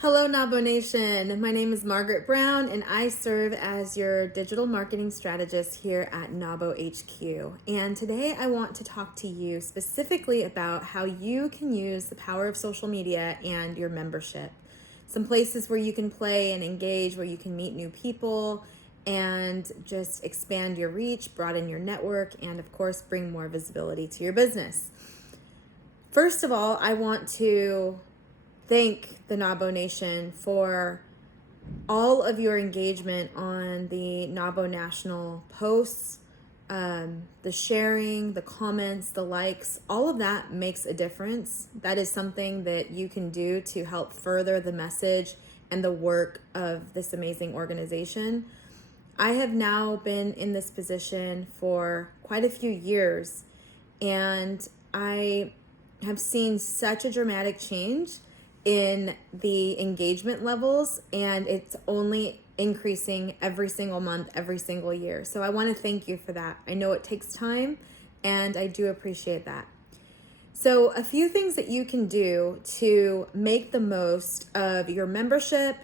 Hello, Navo Nation. My name is Margaret Brown, and I serve as your digital marketing strategist here at Navo HQ. And today I want to talk to you specifically about how you can use the power of social media and your membership. Some places where you can play and engage, where you can meet new people and just expand your reach, broaden your network, and of course, bring more visibility to your business. First of all, I want to thank the Navo Nation for all of your engagement on the Navo National posts, the sharing, the comments, the likes. All of that makes a difference. That is something that you can do to help further the message and the work of this amazing organization. I have now been in this position for quite a few years, and I have seen such a dramatic change in the engagement levels, and it's only increasing every single month, every single year. So I want to thank you for that. I know it takes time, and I do appreciate that. So a few things that you can do to make the most of your membership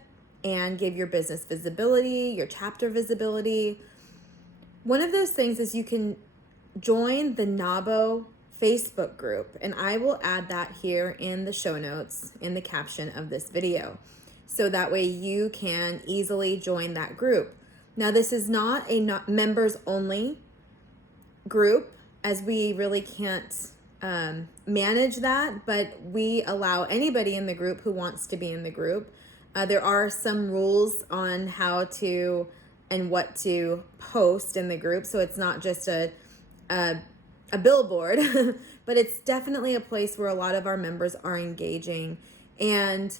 and give your business visibility, your chapter visibility. One of those things is you can join the Navo Facebook group, and I will add that here in the show notes in the caption of this video. So that way you can easily join that group. Now, this is not a members only group, as we really can't manage that, but we allow anybody in the group who wants to be in the group. There are some rules on how to and what to post in the group. So it's not just a billboard, but it's definitely a place where a lot of our members are engaging, and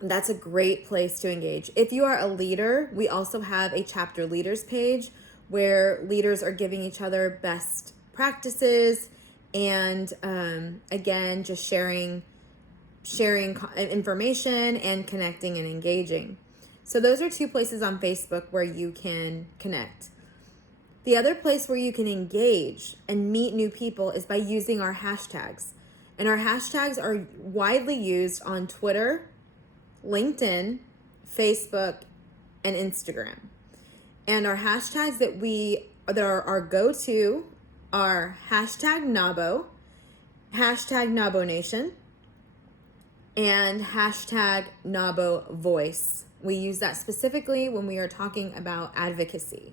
that's a great place to engage. If you are a leader, we also have a chapter leaders page where leaders are giving each other best practices and again, just sharing information and connecting and engaging. So those are two places on Facebook where you can connect. The other place where you can engage and meet new people is by using our hashtags. And our hashtags are widely used on Twitter, LinkedIn, Facebook, and Instagram. And our hashtags that are our go-to are hashtag Navo, hashtag Navo Nation, and hashtag Navo Voice. We use that specifically when we are talking about advocacy.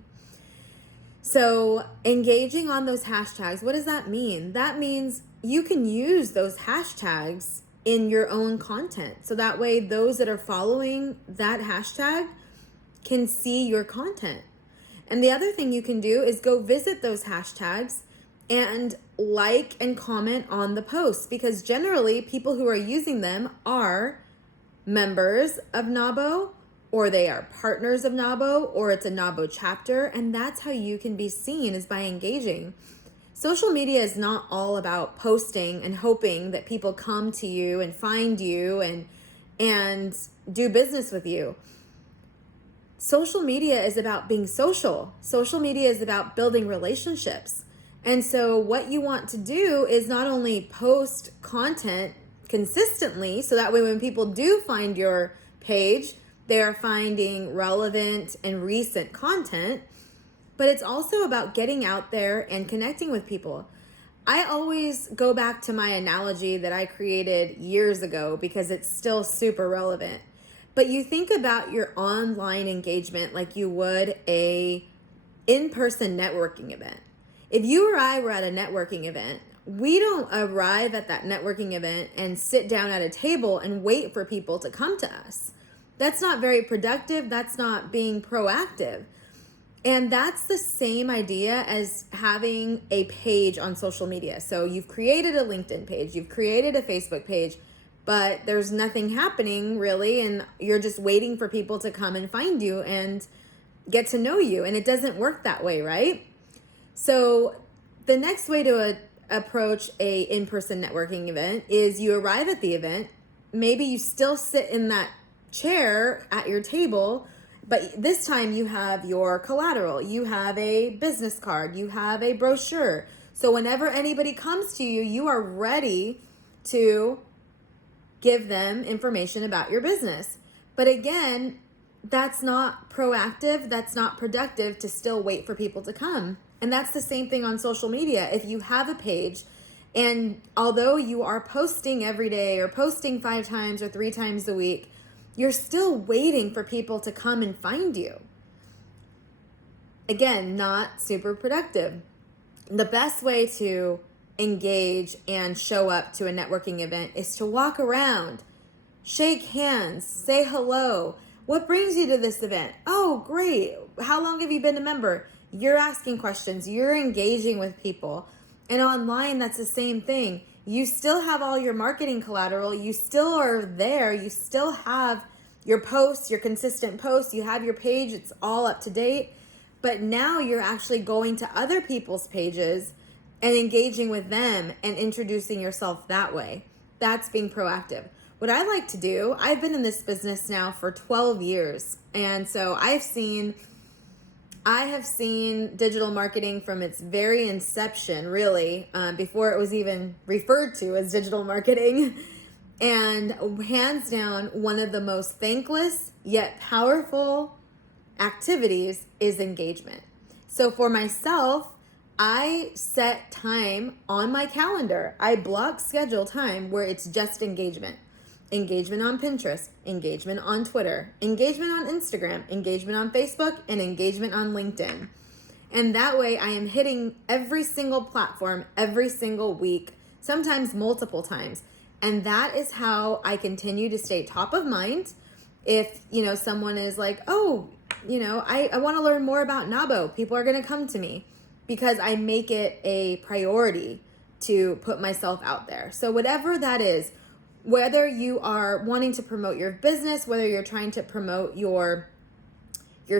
So engaging on those hashtags, what does that mean? That means you can use those hashtags in your own content. So that way those that are following that hashtag can see your content. And the other thing you can do is go visit those hashtags and like and comment on the posts, because generally people who are using them are members of Navo, or they are partners of Navo, or it's a Navo chapter, and that's how you can be seen, is by engaging. Social media is not all about posting and hoping that people come to you and find you and do business with you. Social media is about being social. Social media is about building relationships. And so what you want to do is not only post content consistently, so that way when people do find your page, they're finding relevant and recent content, but it's also about getting out there and connecting with people. I always go back to my analogy that I created years ago because it's still super relevant. But you think about your online engagement like you would a in-person networking event. If you or I were at a networking event, we don't arrive at that networking event and sit down at a table and wait for people to come to us. That's not very productive. That's not being proactive. And that's the same idea as having a page on social media. So you've created a LinkedIn page, you've created a Facebook page, but there's nothing happening really, and you're just waiting for people to come and find you and get to know you. And it doesn't work that way, right? So the next way to approach a in-person networking event is you arrive at the event. Maybe you still sit in that chair at your table, but this time you have your collateral, you have a business card, you have a brochure. So whenever anybody comes to you, you are ready to give them information about your business. But again, that's not proactive, that's not productive to still wait for people to come. And that's the same thing on social media. If you have a page, and although you are posting every day or posting 5 times or 3 times a week, you're still waiting for people to come and find you. Again, not super productive. The best way to engage and show up to a networking event is to walk around, shake hands, say hello. What brings you to this event? Oh, great. How long have you been a member? You're asking questions. You're engaging with people. And online, that's the same thing. You still have all your marketing collateral. You still are there. You still have your posts, your consistent posts. You have your page. It's all up to date. But now you're actually going to other people's pages and engaging with them and introducing yourself that way. That's being proactive. What I like to do, I've been in this business now for 12 years. And so I have seen digital marketing from its very inception, really, before it was even referred to as digital marketing. And hands down, one of the most thankless yet powerful activities is engagement. So for myself, I set time on my calendar. I block schedule time where it's just engagement. Engagement on Pinterest, engagement on Twitter, engagement on Instagram, engagement on Facebook, and engagement on LinkedIn. And that way I am hitting every single platform every single week, sometimes multiple times. And that is how I continue to stay top of mind. If, someone is like, oh, I want to learn more about Navo, people are going to come to me because I make it a priority to put myself out there. So whatever that is, whether you are wanting to promote your business, whether you're trying to promote your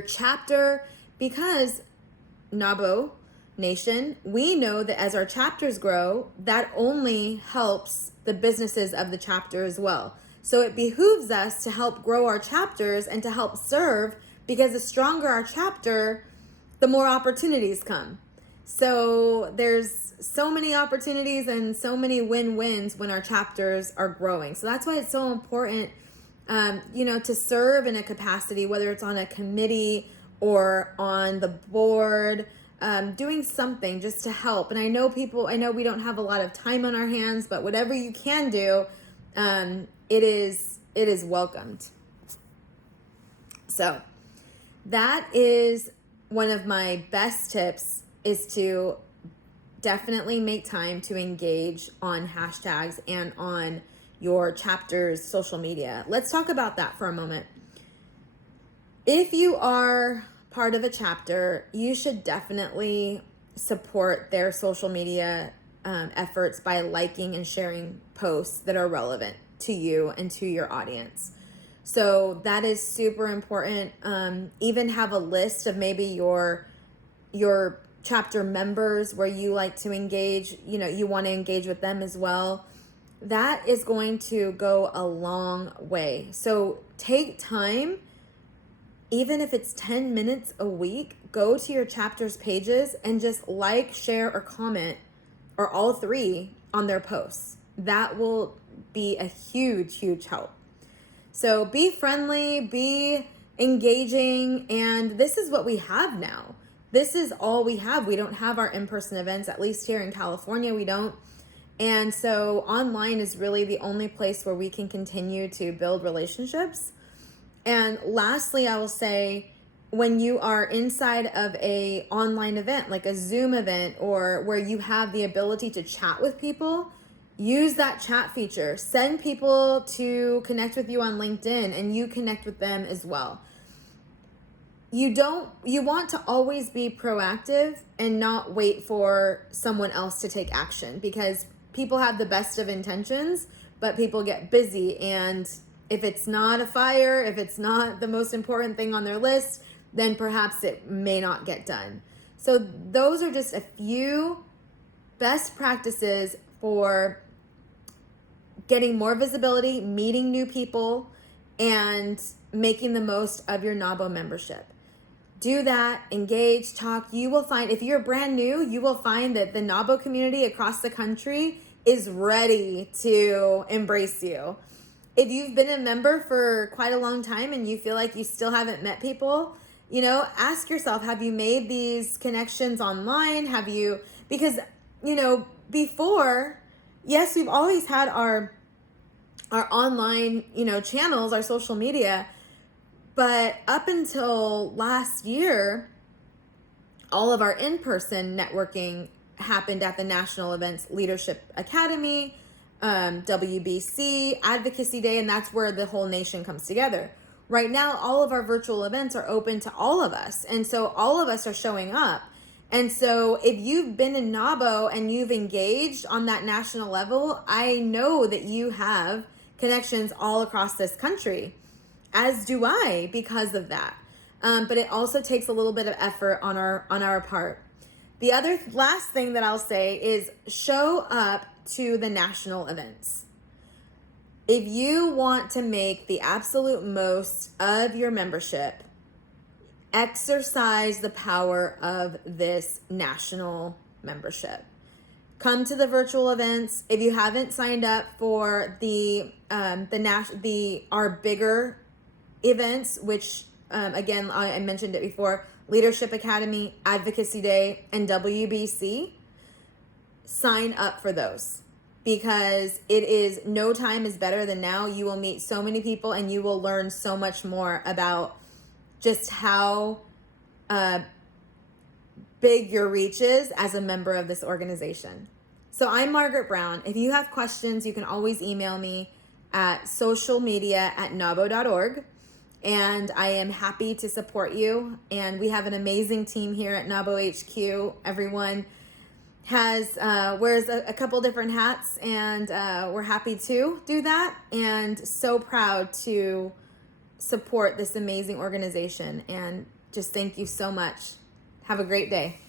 chapter, because Navo Nation, we know that as our chapters grow, that only helps the businesses of the chapter as well. So it behooves us to help grow our chapters and to help serve, because the stronger our chapter, the more opportunities come. So there's so many opportunities and so many win-wins when our chapters are growing. So that's why it's so important, to serve in a capacity, whether it's on a committee or on the board, doing something just to help. And I know we don't have a lot of time on our hands, but whatever you can do, it is welcomed. So that is one of my best tips, is to definitely make time to engage on hashtags and on your chapter's social media. Let's talk about that for a moment. If you are part of a chapter, you should definitely support their social media efforts by liking and sharing posts that are relevant to you and to your audience. So that is super important. Even have a list of maybe your chapter members where you like to engage, you want to engage with them as well. That is going to go a long way. So take time, even if it's 10 minutes a week, go to your chapter's pages and just like, share, or comment, or all 3 on their posts. That will be a huge, huge help. So be friendly, be engaging, and this is what we have now. This is all we have. We don't have our in-person events, at least here in California, we don't. And so online is really the only place where we can continue to build relationships. And lastly, I will say, when you are inside of a online event, like a Zoom event, or where you have the ability to chat with people, use that chat feature. Send people to connect with you on LinkedIn, and you connect with them as well. You want to always be proactive and not wait for someone else to take action, because people have the best of intentions, but people get busy. And if it's not a fire, if it's not the most important thing on their list, then perhaps it may not get done. So those are just a few best practices for getting more visibility, meeting new people, and making the most of your Navo membership. Do that, engage, talk. You will find, if you're brand new, you will find that the Navo community across the country is ready to embrace you. If you've been a member for quite a long time and you feel like you still haven't met people, ask yourself, have you made these connections online? Because, before, yes, we've always had our online, channels, our social media, but up until last year, all of our in-person networking happened at the national events, Leadership Academy, WBC, Advocacy Day, and that's where the whole nation comes together. Right now, all of our virtual events are open to all of us, and so all of us are showing up. And so if you've been in Navo and you've engaged on that national level, I know that you have connections all across this country, as do I, because of that. But it also takes a little bit of effort on our part. The last thing that I'll say is show up to the national events. If you want to make the absolute most of your membership, exercise the power of this national membership. Come to the virtual events. If you haven't signed up for our bigger events, which again, I mentioned it before, Leadership Academy, Advocacy Day, and WBC, sign up for those, because no time is better than now. You will meet so many people and you will learn so much more about just how big your reach is as a member of this organization. So I'm Margaret Brown. If you have questions, you can always email me at socialmedia@navo.org. And I am happy to support you. And we have an amazing team here at Navo HQ. Everyone wears a couple different hats, and we're happy to do that. And so proud to support this amazing organization. And just thank you so much. Have a great day.